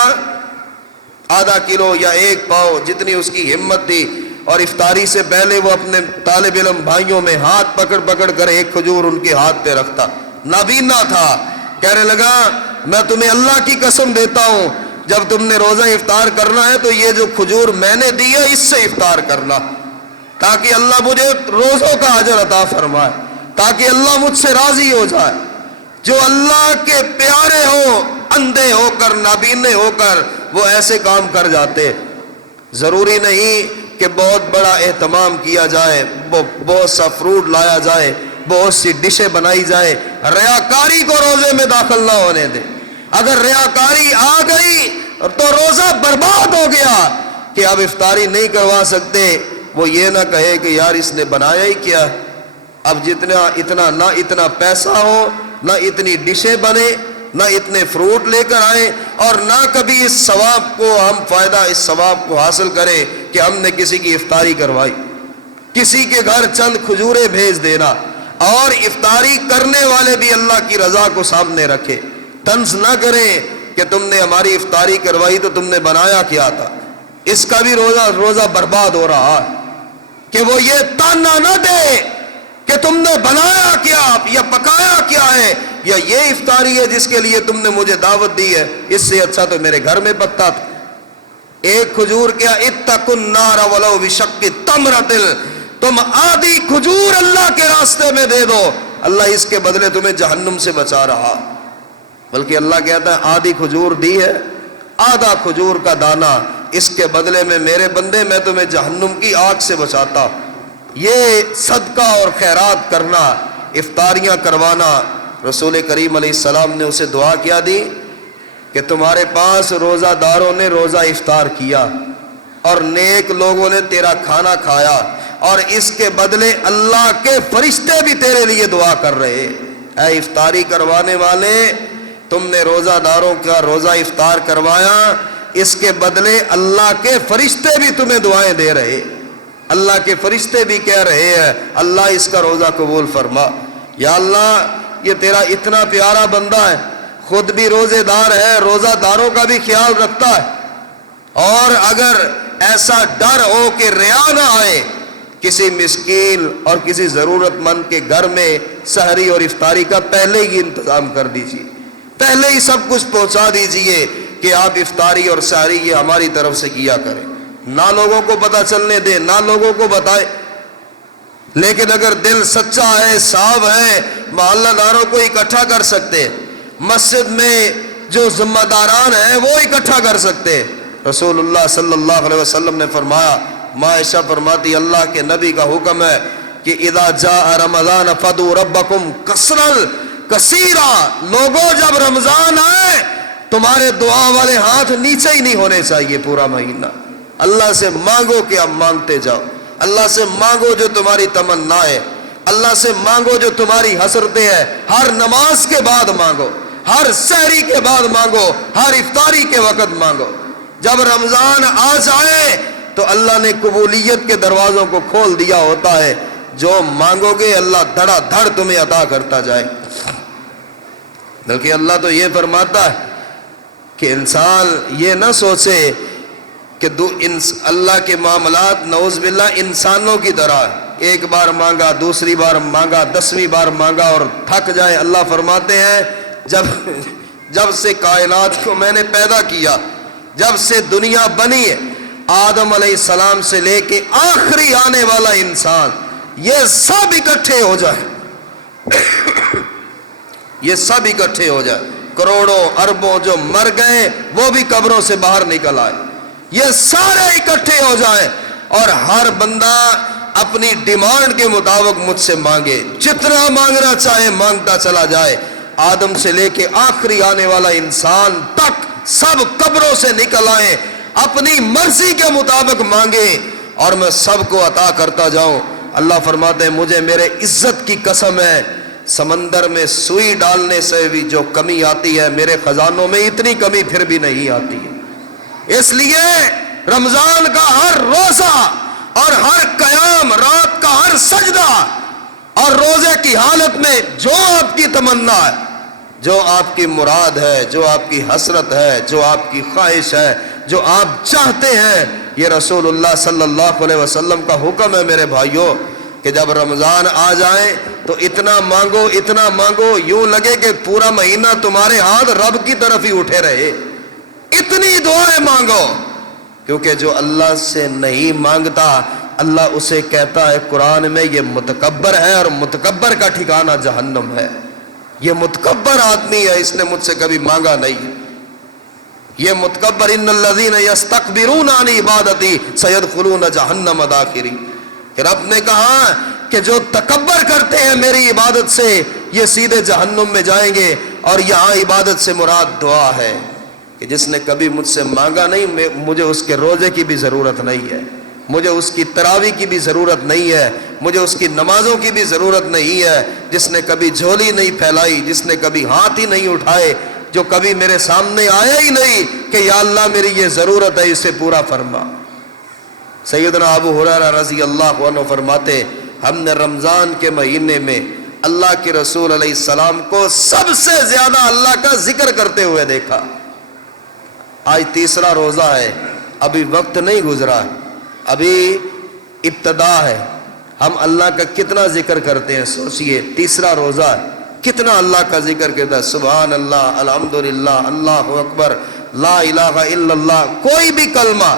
آدھا کلو یا 1 پاؤ جتنی اس کی ہمت تھی، اور افطاری سے پہلے وہ اپنے طالب علم بھائیوں میں ہاتھ پکڑ پکڑ کر ایک کھجور ان کے ہاتھ پہ رکھتا۔ نابینا تھا، کہنے لگا میں تمہیں اللہ کی قسم دیتا ہوں جب تم نے روزہ افطار کرنا ہے تو یہ جو کھجور میں نے دی ہے اس سے افطار کرنا، تاکہ اللہ مجھے روزوں کا اجر عطا فرمائے، تاکہ اللہ مجھ سے راضی ہو جائے۔ جو اللہ کے پیارے ہو، اندھے ہو کر، نابینے ہو کر وہ ایسے کام کر جاتے۔ ضروری نہیں کہ بہت بڑا اہتمام کیا جائے، بہت سا فروٹ لایا جائے، بہت سی ڈشیں بنائی جائے، ریاکاری کو روزے میں داخل نہ ہونے دے۔ اگر ریاکاری آ گئی تو روزہ برباد ہو گیا کہ اب افطاری نہیں کروا سکتے۔ وہ یہ نہ کہے کہ یار اس نے بنایا ہی کیا، اب نہ اتنا پیسہ ہو، نہ اتنی ڈشیں بنے، نہ اتنے فروٹ لے کر آئیں، اور نہ کبھی اس ثواب کو ہم فائدہ اس ثواب کو حاصل کریں کہ ہم نے کسی کی افطاری کروائی۔ کسی کے گھر چند کھجوریں بھیج دینا، اور افطاری کرنے والے بھی اللہ کی رضا کو سامنے رکھے، طنز نہ کریں کہ تم نے ہماری افطاری کروائی تو تم نے بنایا کیا تھا۔ اس کا بھی روزہ برباد ہو رہا ہے کہ وہ یہ تانا نہ دے کہ تم نے بنایا کیا یا پکایا کیا ہے، یا یہ افطاری ہے جس کے لیے تم نے مجھے دعوت دی ہے، اس سے اچھا تو میرے گھر میں پکتا تھا۔ ایک کھجور کیا، اتقوا النار ولو بشق تمرۃ، تم آدھی کھجور اللہ کے راستے میں دے دو، اللہ اس کے بدلے تمہیں جہنم سے بچا رہا۔ بلکہ اللہ کہتا ہے آدھی کھجور دی ہے، آدھا کھجور کا دانہ، اس کے بدلے میں میرے بندے میں تمہیں جہنم کی آگ سے بچاتا۔ یہ صدقہ اور خیرات کرنا، افطاریاں کروانا، رسول کریم علیہ السلام نے اسے دعا کیا دی کہ تمہارے پاس روزہ داروں نے روزہ افطار کیا اور نیک لوگوں نے تیرا کھانا کھایا، اور اس کے بدلے اللہ کے فرشتے بھی تیرے لیے دعا کر رہے۔ اے افطاری کروانے والے، تم نے روزہ داروں کا روزہ افطار کروایا، اس کے بدلے اللہ کے فرشتے بھی تمہیں دعائیں دے رہے، اللہ کے فرشتے بھی کہہ رہے ہیں اللہ اس کا روزہ قبول فرما۔ یا اللہ یہ تیرا اتنا پیارا بندہ ہے، خود بھی روزے دار ہے، روزہ داروں کا بھی خیال رکھتا ہے، اور اگر ایسا ڈر ہو کہ ریا نہ آئے، کسی مسکین اور کسی ضرورت مند کے گھر میں سحری اور افطاری کا پہلے ہی انتظام کر دیجیے، پہلے ہی سب کچھ پہنچا دیجیے کہ آپ افطاری اور سحری یہ ہماری طرف سے کیا کریں، نہ لوگوں کو پتہ چلنے دیں، نہ لوگوں کو بتائے۔ لیکن اگر دل سچا ہے، صاف ہے، محلہ داروں کو اکٹھا کر سکتے، مسجد میں جو ذمہ داران ہیں وہ اکٹھا کر سکتے۔ رسول اللہ صلی اللہ علیہ وسلم نے فرمایا، عائشہ فرماتی اللہ کے نبی کا حکم ہے کہ اذا جاء رمضان فدعوا ربکم کثرا کثیرا، لوگوں جب رمضان آئے تمہارے دعا والے ہاتھ نیچے ہی نہیں ہونے چاہیے پورا مہینہ۔ اللہ سے مانگو کہ اب مانگتے جاؤ، اللہ سے مانگو جو تمہاری تمنا ہے، اللہ سے مانگو جو تمہاری حسرتیں ہیں، ہر نماز کے بعد مانگو، ہر سحری کے بعد مانگو، ہر افطاری کے وقت مانگو۔ جب رمضان آ جائے تو اللہ نے قبولیت کے دروازوں کو کھول دیا ہوتا ہے، جو مانگو گے اللہ دھڑا دھڑ تمہیں عطا کرتا جائے۔ بلکہ اللہ تو یہ فرماتا ہے کہ انسان یہ نہ سوچے کہ اللہ کے معاملات نعوذ باللہ انسانوں کی طرح، ایک بار مانگا، دوسری بار مانگا، 10ویں بار مانگا اور تھک جائے۔ اللہ فرماتے ہیں جب سے کائنات کو میں نے پیدا کیا، جب سے دنیا بنی ہے، آدم علیہ السلام سے لے کے آخری آنے والا انسان، یہ سب اکٹھے ہو جائے، یہ سب اکٹھے ہو جائے، کروڑوں اربوں جو مر گئے وہ بھی قبروں سے باہر نکل آئے، یہ سارے اکٹھے ہو جائیں اور ہر بندہ اپنی ڈیمانڈ کے مطابق مجھ سے مانگے، جتنا مانگنا چاہے مانگتا چلا جائے، آدم سے لے کے آخری آنے والا انسان تک سب قبروں سے نکل آئیں، اپنی مرضی کے مطابق مانگے اور میں سب کو عطا کرتا جاؤں۔ اللہ فرماتے ہیں مجھے میرے عزت کی قسم ہے، سمندر میں سوئی ڈالنے سے بھی جو کمی آتی ہے میرے خزانوں میں اتنی کمی پھر بھی نہیں آتی ہے۔ اس لیے رمضان کا ہر روزہ اور ہر قیام، رات کا ہر سجدہ اور روزے کی حالت میں جو آپ کی تمنا ہے، جو آپ کی مراد ہے، جو آپ کی حسرت ہے، جو آپ کی خواہش ہے، جو آپ چاہتے ہیں، یہ رسول اللہ صلی اللہ علیہ وسلم کا حکم ہے میرے بھائیوں کہ جب رمضان آ جائے تو اتنا مانگو، اتنا مانگو، یوں لگے کہ پورا مہینہ تمہارے ہاتھ رب کی طرف ہی اٹھے رہے، اتنی دعائیں مانگو، کیونکہ جو اللہ سے نہیں مانگتا اللہ اسے کہتا ہے قرآن میں یہ متکبر ہے، اور متکبر کا ٹھکانہ جہنم ہے۔ یہ متکبر آدمی ہے، اس نے مجھ سے کبھی مانگا نہیں۔ یہ متکبر ان الذین یستکبرون عن عبادتی سیدخلون جہنم داخرین، کہ رب نے کہا کہ جو تکبر کرتے ہیں میری عبادت سے یہ سیدھے جہنم میں جائیں گے۔ اور یہاں عبادت سے مراد دعا ہے کہ جس نے کبھی مجھ سے مانگا نہیں، مجھے اس کے روزے کی بھی ضرورت نہیں ہے، مجھے اس کی تراویح کی بھی ضرورت نہیں ہے، مجھے اس کی نمازوں کی بھی ضرورت نہیں ہے، جس نے کبھی جھولی نہیں پھیلائی، جس نے کبھی ہاتھ ہی نہیں اٹھائے، جو کبھی میرے سامنے آیا ہی نہیں کہ یا اللہ میری یہ ضرورت ہے، اسے پورا فرما۔ سیدنا ابو ہریرہ رضی اللہ عنہ فرماتے ہم نے رمضان کے مہینے میں اللہ کے رسول علیہ السلام کو سب سے زیادہ اللہ کا ذکر کرتے ہوئے دیکھا۔ آج تیسرا روزہ ہے، ابھی وقت نہیں گزرا، ابھی ابتدا ہے، ہم اللہ کا کتنا ذکر کرتے ہیں سوچئے۔ تیسرا روزہ ہے، کتنا اللہ کا ذکر کرتا ہے، سبحان اللہ، الحمدللہ، اللہ اکبر، لا الہ الا اللہ، کوئی بھی کلمہ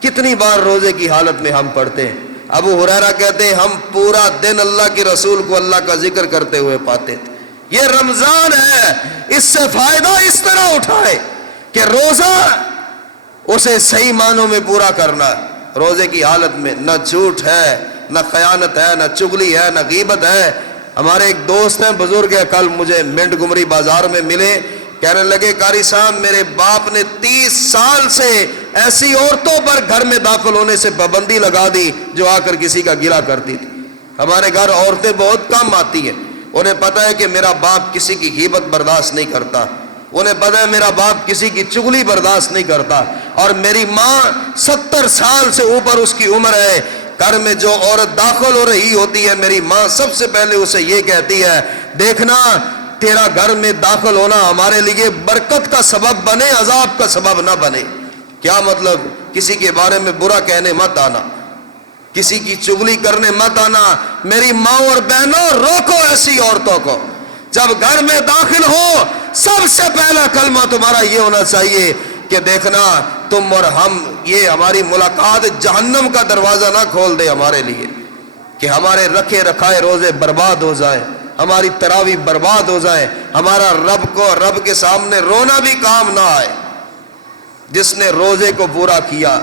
کتنی بار روزے کی حالت میں ہم پڑھتے ہیں۔ ابو ہریرہ کہتے ہیں ہم پورا دن اللہ کے رسول کو اللہ کا ذکر کرتے ہوئے پاتے تھے۔ یہ رمضان ہے، اس سے فائدہ اس طرح اٹھائے کہ روزہ اسے صحیح معنوں میں پورا کرنا ہے۔ روزے کی حالت میں نہ جھوٹ ہے، نہ خیانت ہے، نہ چغلی ہے، نہ غیبت ہے۔ ہمارے ایک دوست ہیں، بزرگ ہے، کل مجھے منٹ گمری بازار میں ملے، کہنے لگے قاری صاحب میرے باپ نے 30 سال سے ایسی عورتوں پر گھر میں داخل ہونے سے پابندی لگا دی جو آ کر کسی کا گلہ کرتی تھی۔ ہمارے گھر عورتیں بہت کم آتی ہیں، انہیں پتہ ہے کہ میرا باپ کسی کی غیبت برداشت نہیں کرتا، انہیں پتہ ہے میرا باپ کسی کی چغلی برداشت نہیں کرتا، اور میری ماں 70 سال سے اوپر اس کی عمر ہے، گھر میں جو عورت داخل ہو رہی ہوتی ہے میری ماں سب سے پہلے اسے یہ کہتی ہے دیکھنا تیرا گھر میں داخل ہونا ہمارے لیے برکت کا سبب بنے، عذاب کا سبب نہ بنے۔ کیا مطلب؟ کسی کے بارے میں برا کہنے مت آنا، کسی کی چغلی کرنے مت آنا۔ میری ماں اور بہنوں روکو ایسی عورتوں کو، جب گھر میں داخل ہو سب سے پہلا کلمہ تمہارا یہ ہونا چاہیے کہ دیکھنا تم اور ہم، یہ ہماری ملاقات جہنم کا دروازہ نہ کھول دے ہمارے لیے، کہ ہمارے رکھے رکھائے روزے برباد ہو جائیں، ہماری تراویح برباد ہو جائے، ہمارا رب کے سامنے رونا بھی کام نہ آئے۔ جس نے روزے کو پورا کیا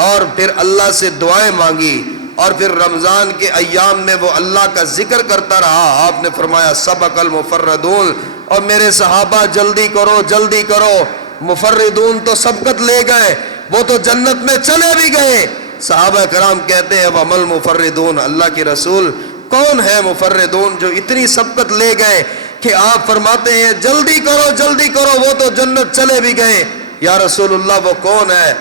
اور پھر اللہ سے دعائیں مانگی اور پھر رمضان کے ایام میں وہ اللہ کا ذکر کرتا رہا، آپ نے فرمایا سبق المفردون، اور میرے صحابہ جلدی کرو جلدی کرو، مفردون تو سبقت لے گئے، وہ تو جنت میں چلے بھی گئے۔ صحابہ کرام کہتے ہیں ومل مفردون، اللہ کے رسول کون ہے مفردون جو اتنی سبقت لے گئے کہ آپ فرماتے ہیں جلدی کرو وہ تو جنت چلے بھی گئے، یا رسول اللہ وہ کون ہے؟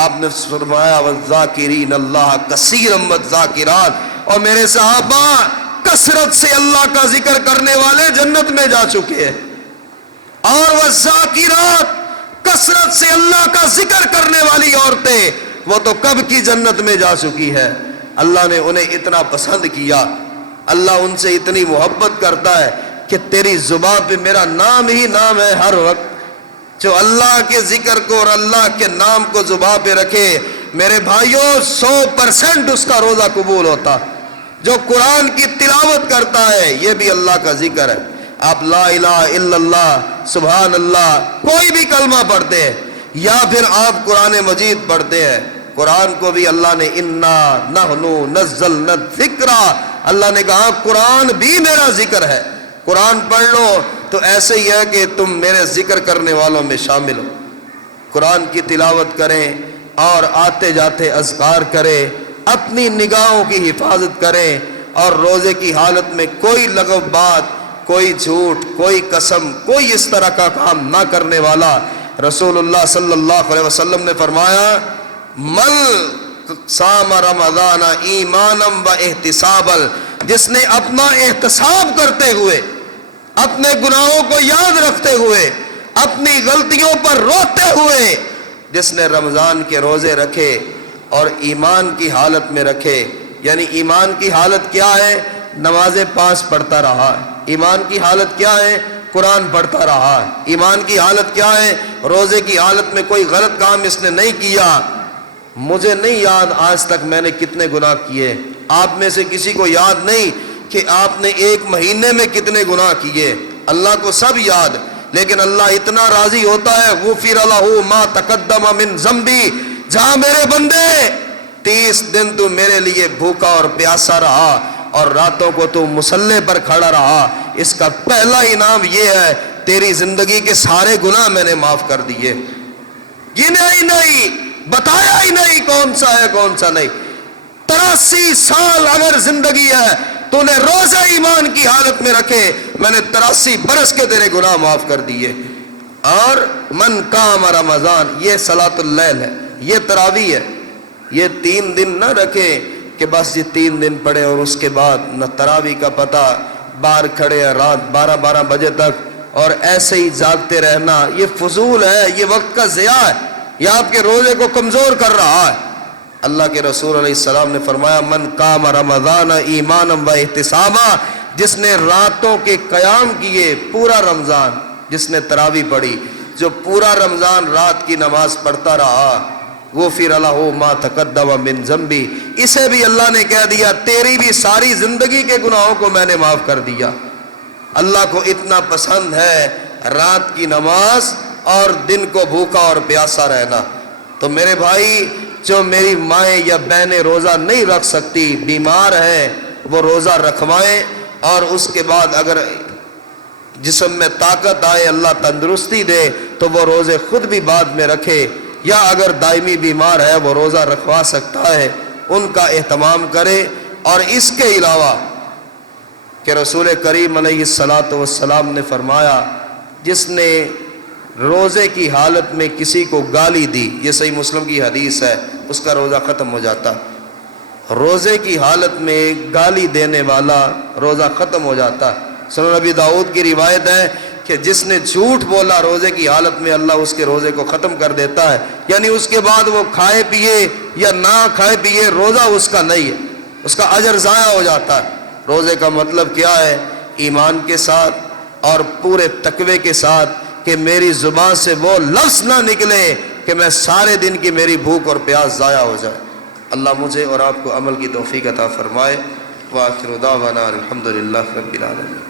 آپ نے فرمایا والذاکرین اللہ کثیرا والذاکرات، اور میرے صحابہ کثرت سے اللہ کا ذکر کرنے والے جنت میں جا چکے ہیں، اور والذاکرات کثرت سے اللہ کا ذکر کرنے والی عورتیں وہ تو کب کی جنت میں جا چکی ہے۔ اللہ نے انہیں اتنا پسند کیا، اللہ ان سے اتنی محبت کرتا ہے کہ تیری زبان پہ میرا نام ہی نام ہے ہر وقت۔ جو اللہ کے ذکر کو اور اللہ کے نام کو زبان پہ رکھے میرے بھائیوں 100% اس کا روزہ قبول ہوتا۔ جو قرآن کی تلاوت کرتا ہے یہ بھی اللہ کا ذکر ہے، آپ لا الہ الا اللہ، سبحان اللہ، کوئی بھی کلمہ پڑھتے ہیں یا پھر آپ قرآن مجید پڑھتے ہیں، قرآن کو بھی اللہ نے انا نحن نزلنا الذکر، اللہ نے کہا قرآن بھی میرا ذکر ہے، قرآن پڑھ لو تو ایسے ہی ہے کہ تم میرے ذکر کرنے والوں میں شامل ہو۔ قرآن کی تلاوت کریں اور آتے جاتے اذکار کریں، اپنی نگاہوں کی حفاظت کریں، اور روزے کی حالت میں کوئی لغو بات، کوئی جھوٹ، کوئی قسم، کوئی اس طرح کا کام نہ کرنے والا۔ رسول اللہ صلی اللہ علیہ وسلم نے فرمایا مل صام رمضان ایمانا و احتسابا، جس نے اپنا احتساب کرتے ہوئے، اپنے گناہوں کو یاد رکھتے ہوئے، اپنی غلطیوں پر روتے ہوئے، جس نے رمضان کے روزے رکھے اور ایمان کی حالت میں رکھے، یعنی ایمان کی حالت کیا ہے؟ نمازیں 5 پڑھتا رہا، ایمان کی حالت کیا ہے؟ قرآن پڑھتا رہا، ایمان کی حالت کیا ہے؟ روزے کی حالت میں کوئی غلط کام اس نے نہیں کیا۔ مجھے نہیں یاد آج تک میں نے کتنے گناہ کیے، آپ میں سے کسی کو یاد نہیں کہ آپ نے 1 مہینے میں کتنے گناہ کیے، اللہ کو سب یاد، لیکن اللہ اتنا راضی ہوتا ہے غفر لہ ما تقدم من ذنبی، جہاں میرے بندے 30 دن تو میرے لیے بھوکا اور پیاسا رہا اور راتوں کو تو مصلی پر کھڑا رہا، اس کا پہلا انعام یہ ہے تیری زندگی کے سارے گناہ میں نے معاف کر دیے، گنا ہی نہیں، بتایا ہی نہیں کون سا ہے کون سا نہیں۔ 83 سال اگر زندگی ہے تو نے روزہ ایمان کی حالت میں رکھے، میں نے 83 برس کے تیرے گناہ معاف کر دیے۔ اور من قام رمضان، یہ صلاۃ اللیل ہے، یہ تراویح ہے، یہ 3 دن نہ رکھے کہ بس یہ 3 دن پڑھے اور اس کے بعد نہ تراویح کا پتہ، باہر کھڑے ہیں رات 12 بجے تک اور ایسے ہی جاگتے رہنا، یہ فضول ہے، یہ وقت کا ضیاع ہے، یہ آپ کے روزے کو کمزور کر رہا ہے۔ اللہ کے رسول علیہ السلام نے فرمایا من قام رمضان ایمانا و احتسابا، جس نے راتوں کے قیام کیے پورا رمضان، جس نے تراویح پڑھی، جو پورا رمضان رات کی نماز پڑھتا رہا، غفر لہ ما تقدم من ذنبی، اسے بھی اللہ نے کہہ دیا تیری بھی ساری زندگی کے گناہوں کو میں نے معاف کر دیا۔ اللہ کو اتنا پسند ہے رات کی نماز اور دن کو بھوکا اور پیاسا رہنا۔ تو میرے بھائی، جو میری مائیں یا بہنیں روزہ نہیں رکھ سکتی، بیمار ہیں، وہ روزہ رکھوائیں، اور اس کے بعد اگر جسم میں طاقت آئے، اللہ تندرستی دے، تو وہ روزے خود بھی بعد میں رکھے، یا اگر دائمی بیمار ہے وہ روزہ رکھوا سکتا ہے، ان کا اہتمام کرے۔ اور اس کے علاوہ کہ رسول کریم علیہ السلام نے فرمایا جس نے روزے کی حالت میں کسی کو گالی دی، یہ صحیح مسلم کی حدیث ہے، اس کا روزہ ختم ہو جاتا۔ روزے کی حالت میں گالی دینے والا روزہ ختم ہو جاتا۔ سنن نبی داؤد کی روایت ہے کہ جس نے جھوٹ بولا روزے کی حالت میں، اللہ اس کے روزے کو ختم کر دیتا ہے، یعنی اس کے بعد وہ کھائے پیے یا نہ کھائے پیے، روزہ اس کا نہیں ہے، اس کا اجر ضائع ہو جاتا ہے۔ روزے کا مطلب کیا ہے؟ ایمان کے ساتھ اور پورے تقوی کے ساتھ کہ میری زبان سے وہ لفظ نہ نکلے کہ میں سارے دن کی میری بھوک اور پیاس ضائع ہو جائے۔ اللہ مجھے اور آپ کو عمل کی توفیق عطا فرمائے۔ وآخر دعوانا الحمدللہ رب العالمین۔